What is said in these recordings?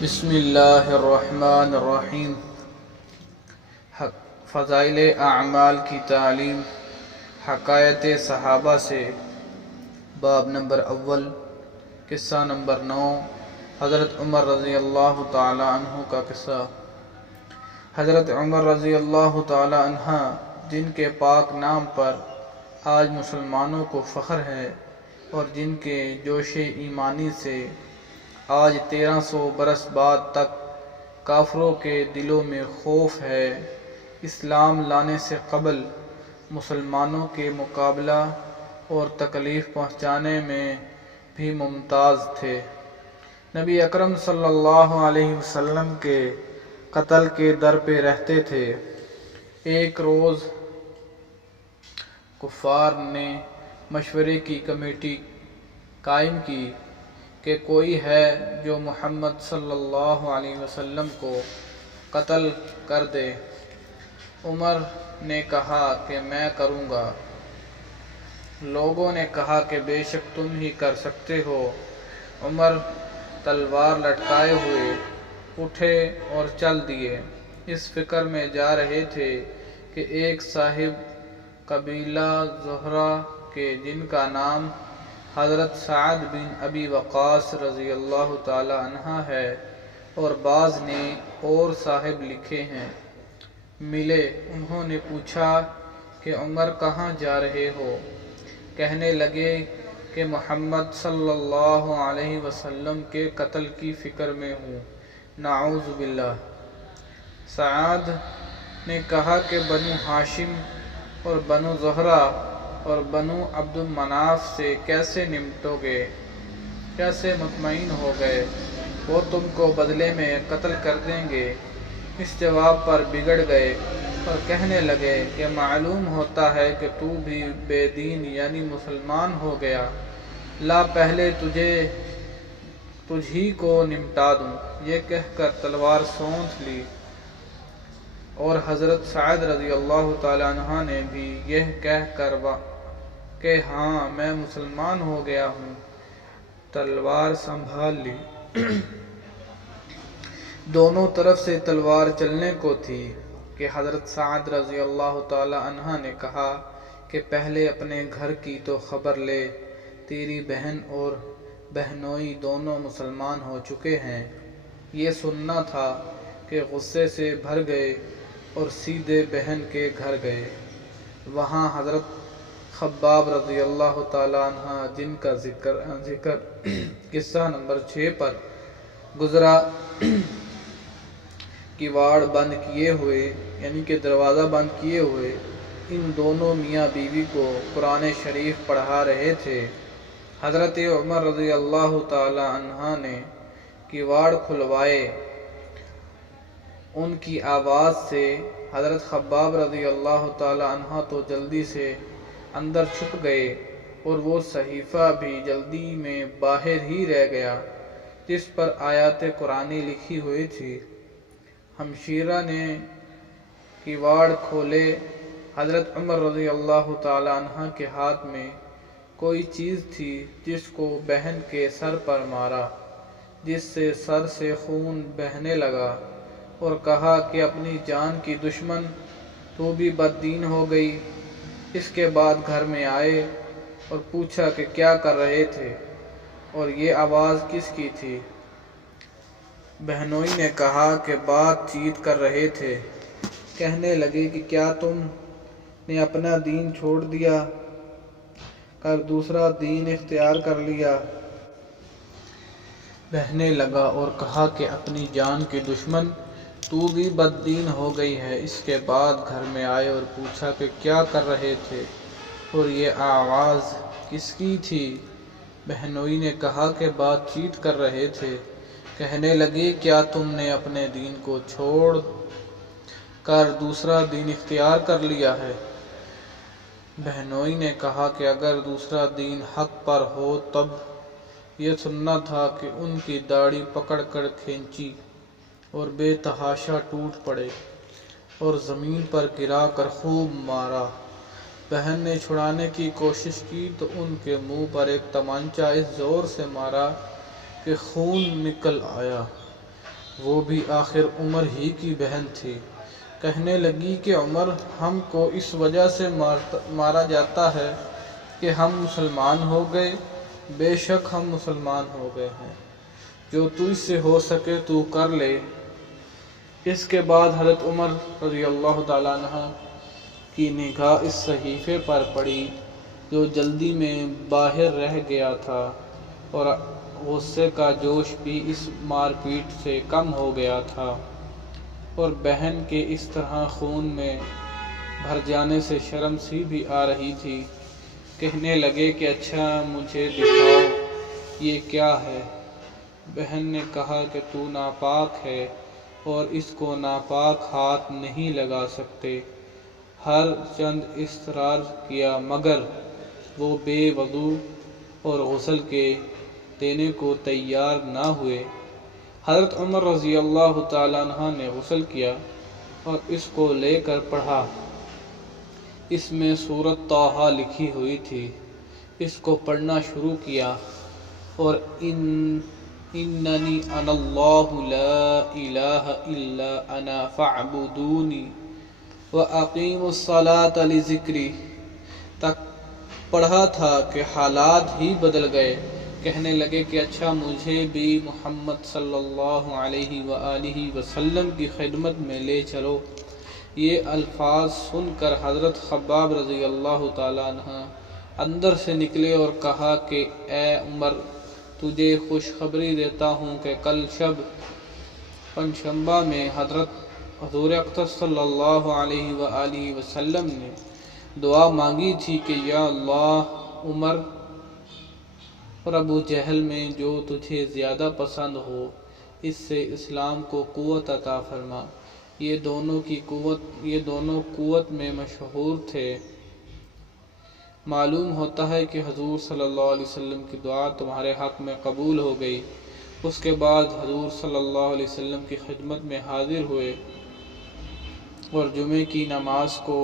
بسم اللہ الرحمن الرحیم۔ فضائل اعمال کی تعلیم، حکایت صحابہ سے، باب نمبر اول، قصہ نمبر 9، حضرت عمر رضی اللہ تعالی عنہ کا قصہ۔ حضرت عمر رضی اللہ تعالی عنہ، جن کے پاک نام پر آج مسلمانوں کو فخر ہے اور جن کے جوش ایمانی سے آج 1300 برس بعد تک کافروں کے دلوں میں خوف ہے، اسلام لانے سے قبل مسلمانوں کے مقابلہ اور تکلیف پہنچانے میں بھی ممتاز تھے۔ نبی اکرم صلی اللہ علیہ وسلم کے قتل کے در پہ رہتے تھے۔ ایک روز کفار نے مشورے کی کمیٹی قائم کی کہ کوئی ہے جو محمد صلی اللہ علیہ وسلم کو قتل کر دے۔ عمر نے کہا کہ میں کروں گا۔ لوگوں نے کہا کہ بے شک تم ہی کر سکتے ہو۔ عمر تلوار لٹکائے ہوئے اٹھے اور چل دیے۔ اس فکر میں جا رہے تھے کہ ایک صاحب قبیلہ زہرہ کے، جن کا نام حضرت سعد بن ابی وقاص رضی اللہ تعالی عنہ ہے اور بعض نے اور صاحب لکھے ہیں، ملے۔ انہوں نے پوچھا کہ عمر کہاں جا رہے ہو؟ کہنے لگے کہ محمد صلی اللہ علیہ وسلم کے قتل کی فکر میں ہوں، نعوذ باللہ۔ سعد نے کہا کہ بنو ہاشم اور بنو زہرہ اور بنو عبد مناف سے کیسے نمٹو گے؟ کیسے مطمئن ہو گئے؟ وہ تم کو بدلے میں قتل کر دیں گے۔ اس جواب پر بگڑ گئے اور کہنے لگے کہ معلوم ہوتا ہے کہ تو بھی بے دین یعنی مسلمان ہو گیا، لا پہلے تجھ ہی کو نمٹا دوں۔ یہ کہہ کر تلوار سونت لی اور حضرت سعد رضی اللہ تعالی عنہ نے بھی یہ کہہ کر کہ ہاں میں مسلمان ہو گیا ہوں، تلوار سنبھال لی۔ دونوں طرف سے تلوار چلنے کو تھی کہ حضرت سعد رضی اللہ تعالی عنہ نے کہا کہ پہلے اپنے گھر کی تو خبر لے، تیری بہن اور بہنوئی دونوں مسلمان ہو چکے ہیں۔ یہ سننا تھا کہ غصے سے بھر گئے اور سیدھے بہن کے گھر گئے۔ وہاں حضرت خباب رضی اللہ تعالی عنہ، جن کا ذکر قصہ نمبر 6 پر گزرا، کواڑ بند کیے ہوئے یعنی کہ دروازہ بند کیے ہوئے ان دونوں میاں بیوی کو قرآن شریف پڑھا رہے تھے۔ حضرت عمر رضی اللہ تعالی عنہ نے کواڑ کھلوائے۔ ان کی آواز سے حضرت خباب رضی اللہ تعالی عنہ تو جلدی سے اندر چھپ گئے اور وہ صحیفہ بھی جلدی میں باہر ہی رہ گیا جس پر آیات قرآنی لکھی ہوئی تھی۔ ہمشیرہ نے کواڑ کھولے۔ حضرت عمر رضی اللہ تعالی عنہ کے ہاتھ میں کوئی چیز تھی جس کو بہن کے سر پر مارا، جس سے سر سے خون بہنے لگا، اور کہا کہ اپنی جان کی دشمن، تو بھی بد دین ہو گئی۔ اس کے بعد گھر میں آئے اور پوچھا کہ کیا کر رہے تھے اور یہ آواز کس کی تھی؟ بہنوئی نے کہا کہ بات چیت کر رہے تھے۔ کہنے لگے کہ کیا تم نے اپنا دین چھوڑ دیا کر دوسرا دین اختیار کر لیا؟ بہنے لگا اور کہا کہ اپنی جان کی دشمن، تو بھی بد دین ہو گئی ہے۔ اس کے بعد گھر میں آئے اور پوچھا کہ کیا کر رہے تھے اور یہ آواز کس کی تھی؟ بہنوئی نے کہا کہ بات چیت کر رہے تھے۔ کہنے لگے کیا تم نے اپنے دین کو چھوڑ کر دوسرا دین اختیار کر لیا ہے؟ بہنوئی نے کہا کہ اگر دوسرا دین حق پر ہو تب یہ سننا تھا کہ ان کی داڑھی پکڑ کر کھینچی اور بے تحاشا ٹوٹ پڑے اور زمین پر گرا کر خوب مارا۔ بہن نے چھڑانے کی کوشش کی تو ان کے منہ پر ایک تمانچہ اس زور سے مارا کہ خون نکل آیا۔ وہ بھی آخر عمر ہی کی بہن تھی۔ کہنے لگی کہ عمر، ہم کو اس وجہ سے مارا جاتا ہے کہ ہم مسلمان ہو گئے۔ بے شک ہم مسلمان ہو گئے ہیں، جو تجھ سے ہو سکے تو کر لے۔ اس کے بعد حضرت عمر رضی اللہ تعالیٰ عنہ کی نگاہ اس صحیفے پر پڑی جو جلدی میں باہر رہ گیا تھا، اور غصے کا جوش بھی اس مار پیٹ سے کم ہو گیا تھا، اور بہن کے اس طرح خون میں بھر جانے سے شرم سی بھی آ رہی تھی۔ کہنے لگے کہ اچھا مجھے دکھاؤ یہ کیا ہے؟ بہن نے کہا کہ تو ناپاک ہے اور اس کو ناپاک ہاتھ نہیں لگا سکتے۔ ہر چند اصرار کیا مگر وہ بے وضو اور غسل کے دینے کو تیار نہ ہوئے۔ حضرت عمر رضی اللہ تعالیٰ عنہ نے غسل کیا اور اس کو لے کر پڑھا۔ اس میں سورۃ طٰہٰ لکھی ہوئی تھی۔ اس کو پڑھنا شروع کیا اور اننی انا اللہ لا الہ الا انا فاعبدونی واقیموا الصلاۃ لذکری تک پڑھا تھا کہ حالات ہی بدل گئے۔ کہنے لگے کہ اچھا مجھے بھی محمد صلی اللہ علیہ وآلہ وسلم کی خدمت میں لے چلو۔ یہ الفاظ سن کر حضرت خباب رضی اللہ تعالیٰ عنہ اندر سے نکلے اور کہا کہ اے عمر، تجھے خوشخبری دیتا ہوں کہ کل شب پنجشنبہ میں حضور اقدس صلی اللہ علیہ وآلہ وسلم نے دعا مانگی تھی کہ یا اللہ، عمر اور ابو جہل میں جو تجھے زیادہ پسند ہو اس سے اسلام کو قوت عطا فرما۔ یہ دونوں قوت میں مشہور تھے۔ معلوم ہوتا ہے کہ حضور صلی اللہ علیہ وسلم کی دعا تمہارے حق میں قبول ہو گئی۔ اس کے بعد حضور صلی اللہ علیہ وسلم کی خدمت میں حاضر ہوئے اور جمعے کی نماز کو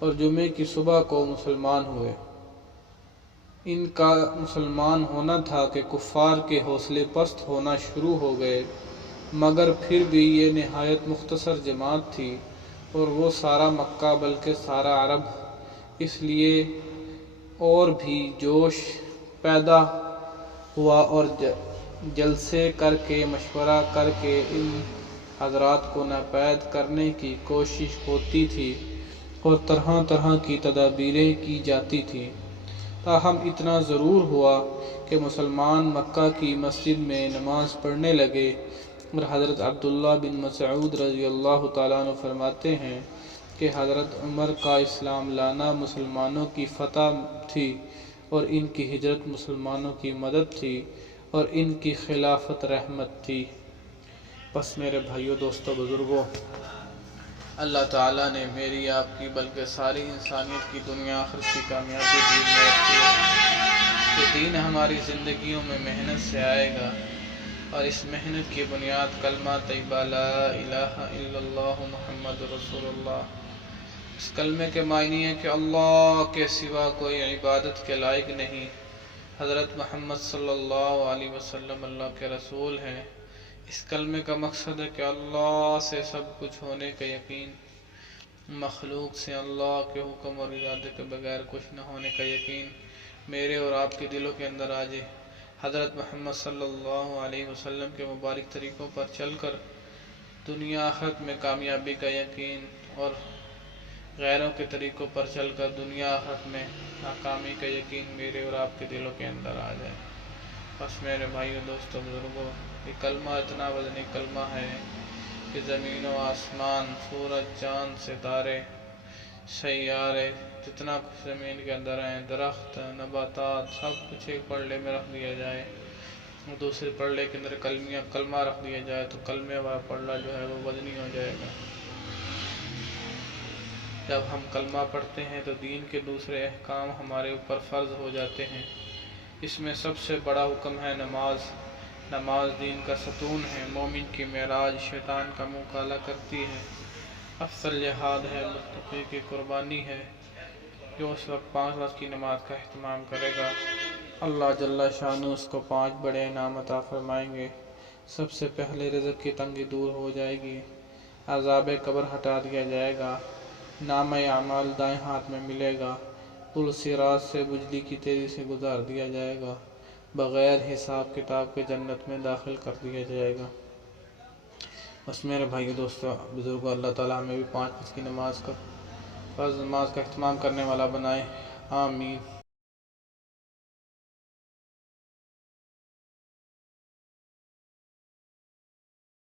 اور جمعے کی صبح کو مسلمان ہوئے۔ ان کا مسلمان ہونا تھا کہ کفار کے حوصلے پست ہونا شروع ہو گئے، مگر پھر بھی یہ نہایت مختصر جماعت تھی اور وہ سارا مکہ بلکہ سارا عرب، اس لیے اور بھی جوش پیدا ہوا اور جلسے کر کے مشورہ کر کے ان حضرات کو ناپید کرنے کی کوشش ہوتی تھی اور طرح طرح کی تدابیریں کی جاتی تھیں۔ تاہم اتنا ضرور ہوا کہ مسلمان مکہ کی مسجد میں نماز پڑھنے لگے، اور حضرت عبداللہ بن مسعود رضی اللہ تعالیٰ عنہ فرماتے ہیں کہ حضرت عمر کا اسلام لانا مسلمانوں کی فتح تھی اور ان کی ہجرت مسلمانوں کی مدد تھی اور ان کی خلافت رحمت تھی۔ بس میرے بھائیوں، دوستوں، بزرگوں، اللہ تعالیٰ نے میری آپ کی بلکہ ساری انسانیت کی دنیا آخرت کی کامیابی دین میں رکھی ہے۔ یہ دین ہماری زندگیوں میں محنت سے آئے گا، اور اس محنت کی بنیاد کلمہ طیبہ لا الہ الا اللہ محمد رسول اللہ۔ اس کلمے کے معنی ہے کہ اللہ کے سوا کوئی عبادت کے لائق نہیں، حضرت محمد صلی اللہ علیہ وسلم اللہ کے رسول ہیں۔ اس کلمے کا مقصد ہے کہ اللہ سے سب کچھ ہونے کا یقین، مخلوق سے اللہ کے حکم اور ارادے کے بغیر کچھ نہ ہونے کا یقین میرے اور آپ کے دلوں کے اندر آ جائے۔ حضرت محمد صلی اللہ علیہ وسلم کے مبارک طریقوں پر چل کر دنیا آخرت میں کامیابی کا یقین، اور غیروں کے طریقوں پر چل کر دنیا آخرت میں ناکامی کا یقین میرے اور آپ کے دلوں کے اندر آ جائے۔ بس میرے بھائیوں، دوستوں، بزرگوں، یہ کلمہ اتنا وزنی کلمہ ہے کہ زمین و آسمان، سورج، چاند، ستارے، سیارے، جتنا کچھ زمین کے اندر ہیں، درخت، نباتات، سب کچھ ایک پلڑے میں رکھ دیا جائے، دوسرے پلڑے کے اندر کلمہ رکھ دیا جائے تو کلمے والا پلڑا جو ہے وہ وزنی ہو جائے گا۔ جب ہم کلمہ پڑھتے ہیں تو دین کے دوسرے احکام ہمارے اوپر فرض ہو جاتے ہیں۔ اس میں سب سے بڑا حکم ہے نماز۔ نماز دین کا ستون ہے، مومن کی معراج، شیطان کا منہ کالا کرتی ہے، افضل جہاد ہے، متقی کی قربانی ہے۔ جو اس وقت 5 وقت کی نماز کا اہتمام کرے گا اللہ جل شانہ اس کو 5 بڑے انعام عطا فرمائیں گے۔ سب سے پہلے رزق کی تنگی دور ہو جائے گی، عذاب قبر ہٹا دیا جائے گا، نامہ اعمال دائیں ہاتھ میں ملے گا، پل صراط سے بجلی کی تیزی سے گزار دیا جائے گا، بغیر حساب کتاب کے جنت میں داخل کر دیا جائے گا۔ بس میرے بھائی دوستو بزرگوں، اللہ تعالیٰ ہمیں بھی 5 وقت کی نماز کا اہتمام کرنے والا بنائے، آمین۔